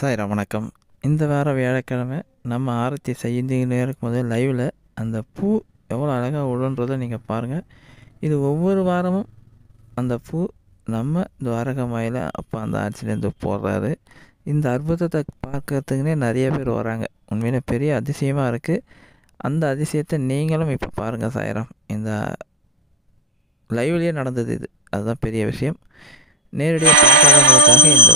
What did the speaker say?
சாய்ராம் வணக்கம். இந்த வாரம் வியாழக்கிழமை நம்ம ஆரத்தி செஞ்சுக்கிட்டே இருக்கும்போது லைவில் அந்த பூ எவ்வளோ அழகாக விழுன்றதை நீங்கள் பாருங்கள். இது ஒவ்வொரு வாரமும் அந்த பூ நம்ம துவாரகமாயில் அப்போ அந்த ஆட்சிலேருந்து போடுறாரு. இந்த அற்புதத்தை பார்க்கறதுக்குன்னே நிறைய பேர் வராங்க. உண்மையிலே பெரிய அதிசயமாக இருக்குது. அந்த அதிசயத்தை நீங்களும் இப்போ பாருங்கள் சாய்ராம். இந்த லைவ்லேயே நடந்தது இது. அதுதான் பெரிய விஷயம். நேரடியாக பார்க்காதவங்களுக்காக இந்த